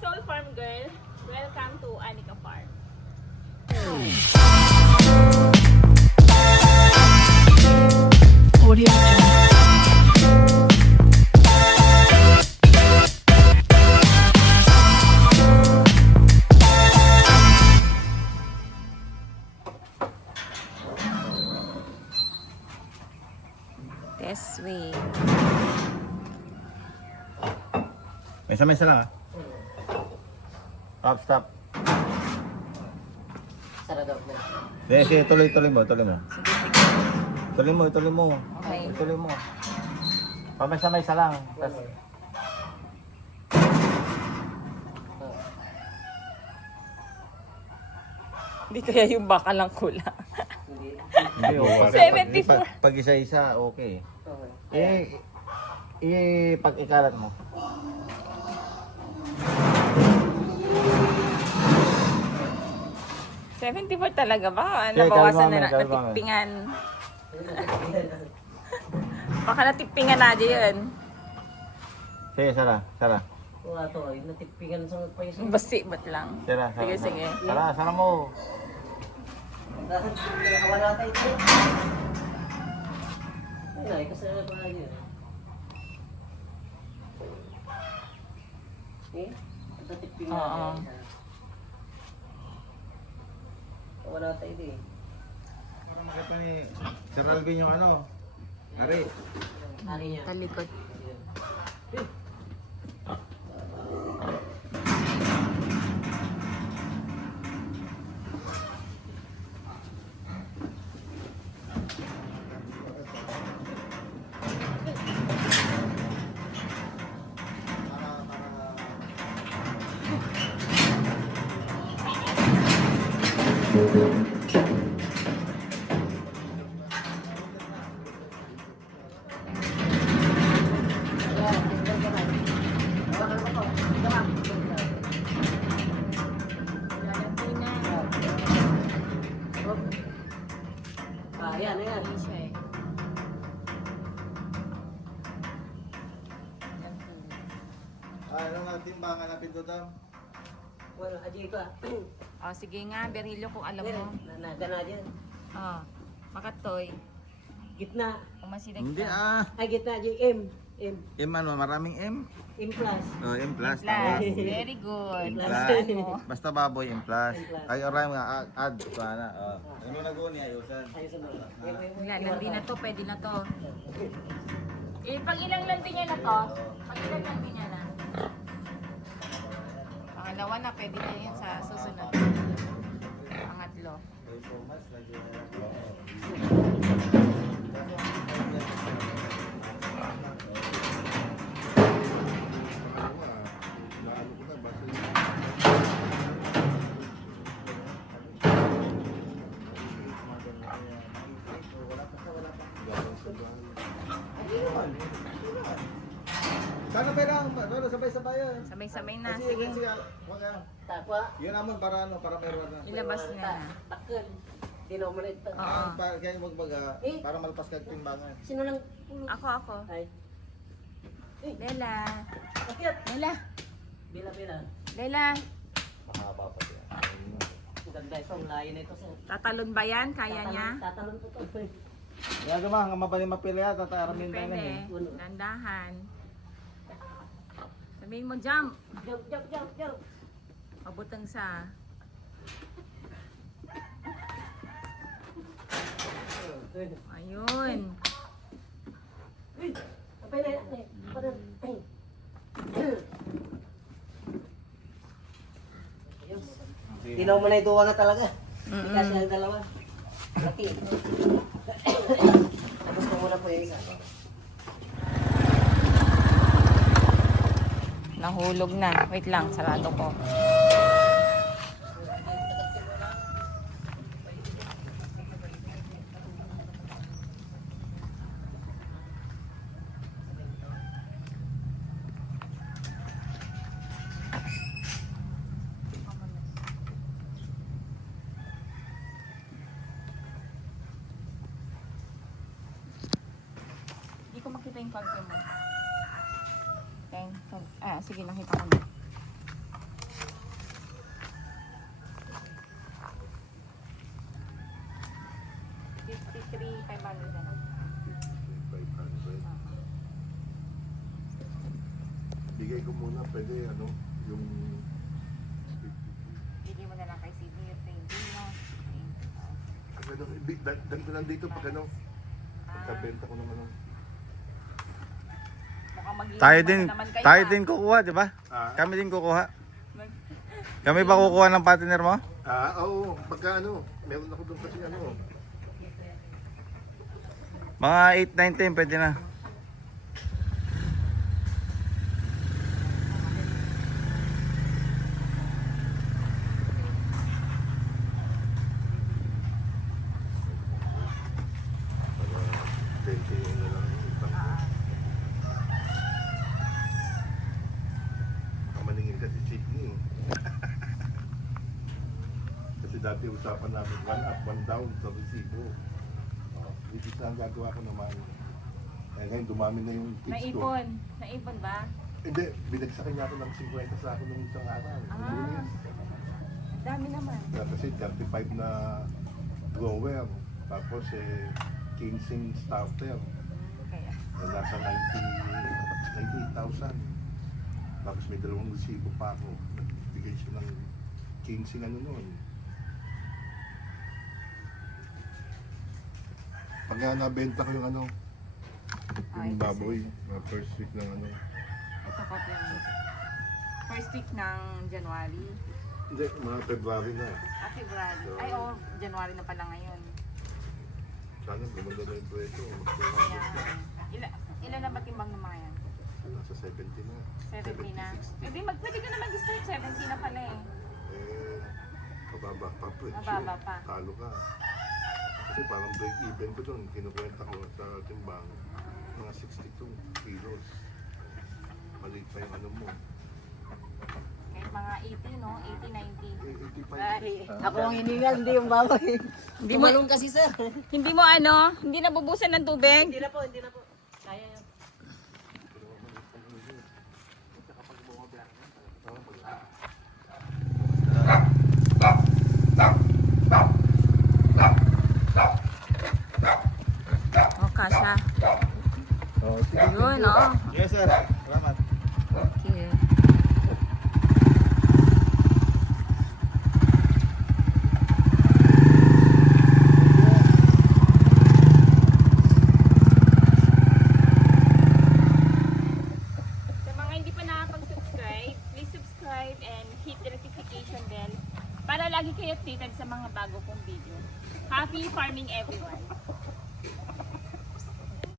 Soul Farm Girl. Welcome to Anika Farm. Audio Jungle. This way. Mesa-mesa lang ah. Stop, stop. Sarado na. Sige, tuloy mo. Sige, sige. Tuloy mo. Okay. Tuloy mo. Pamesa-mesa lang. Tas, Hindi kaya yung baka lang kula. Hindi. hindi, oh, 74. pag isa-isa, okay. Okay. Pag ikalat mo. $74 talaga ba? Sige, Nabawasan kalma na mo, kalma mo. natipingan. Baka natipingan na dyan yun. Sige, Sara. Wala to, ay natipingan sa mga paisa. Basi, ba't lang? Sara. Sige, sige. Sara mo. Dahil pinakawala tayo ito. Ay, kasi na pa yun. Eh? Natipingan. Oo. Wala tayo ito eh. Para makita ni Sir Alvin yung ano. Ari. Hari niya. Talikod. Ayan. Ano nga timbangan na pintutan? Wala, aji ito ah. Oh, sige nga, Berilio, kung alam mo. Nanaga na dyan. Oh, makatoy. Gitna. Kumasinig Hindi ka. ah. Ay, gitna, aji M. M. M ano, maraming M? M plus. Oh, M plus. Plus. Tama. Very good. Plus. Tandaan mo. Basta baboy M plus. M plus. Ay, oray mga add. Sana. Oh. Ano na guni ayusan? Ayos mo. Wala, landi na to, pwede na to. Eh, pag ilang landi niya na to? Pag ilang landi niya na? Pangalawa na, pwede na yan sa susunod. Pangatlo. Sana pa lang, ano, sabay-sabayan. Sabay-sabay na, Sige, sige. sige. Wag ka. Takwa. Yun naman para ano, para meron na. Ilabas niya na. Takkel. Di na umalit. Oo. Kaya magbaga, Eh. para malpas ka timbangan. Sino lang pulo? Ako. Ay. Lela. Akyat. Lela. Bila. Lela. Mahaba pa siya. Ang ganda ito. Ang layo na ito. Tatalon ba yan? Kaya niya? Tatalon po ito. Yan naman, nga mabali mapila, tataramin tayo na Pwede. eh. Dandahan. Sabihin mo, jump. Jump. Pabutang sa... Ayun. Apay na yan. Parang. Tinaw mo na ito nga talaga. Kasi ang dalawa. Laki. Tapos ko muna po yung isa. Nahulog na. Wait lang, sarado ko. Hindi ko makita yung pagka mo. Okay. Sige, nakita ko na. 3,500 na lang. 500. Bigay ko muna, pwede ano, yung Bigay mo na lang kay Sydney yung 20, no? pag ano, dahil ko nandito pag ano, pagkabenta ko naman ng Mukhang mag-iwan Tayo pa din, naman kayo, tayo ah. din kukuha, di ba? Kami din kukuha. Mag- Kami ba kukuha ng partner mo? oo, pagka ano, meron ako doon kasi ano, Mga 8, 9, 10, pwede na. para 20 yung na lang yung utang ko. Baka maningin ka si Sydney. Kasi dati usapan namin 1 up, 1 down sa resibo. Hindi ang gagawa ko naman. Eh ngayon dumami na yung kids ko. Naipon. Naipon ba? Hindi, binagsakin niya ako ng 50 sa ako nung isang araw. Lunes. Dami naman. Kasi 35 na drawer. Tapos 15 starter. Kaya. Na nasa 98,000. Tapos may 2 resibo pa ako. Nagbigay siya ng 15 ano nun. Pag nabenta ko yung ano, yung baboy, first week ng ano. Ito ko yung first week ng January. Hindi, mga February na. February. Ay, oo. January na pala ngayon. Sana gumanda na yung preso. Ayan. Ilan na ba timbang ng mga yan? Nasa 70 na. 70 na. 60. Pwede ka na mag-start. 70 na pala eh. Mababa pa presyo. Mababa pa. Talo ka. Kasi parang break even ko doon. Kinukwenta ko sa timbang mga 62 kilos. Maliit pa yung ano mo. Kahit mga 80, no? 80, 90. 85. Ay. Ako ang hiningal, hindi yung baboy. Hindi mo, Tumalong kasi sir. hindi mo ano, hindi nabubusan ng tubig. Hindi na po, hindi na po. Kaya yun. Oh, kasha. Oh, sige. Yun, oh. Yes, sir. Salamat. Okay. Sa mga hindi pa nakapag-subscribe, please subscribe and hit the notification bell para lagi kayo updated sa mga bago kong video. Happy farming everyone!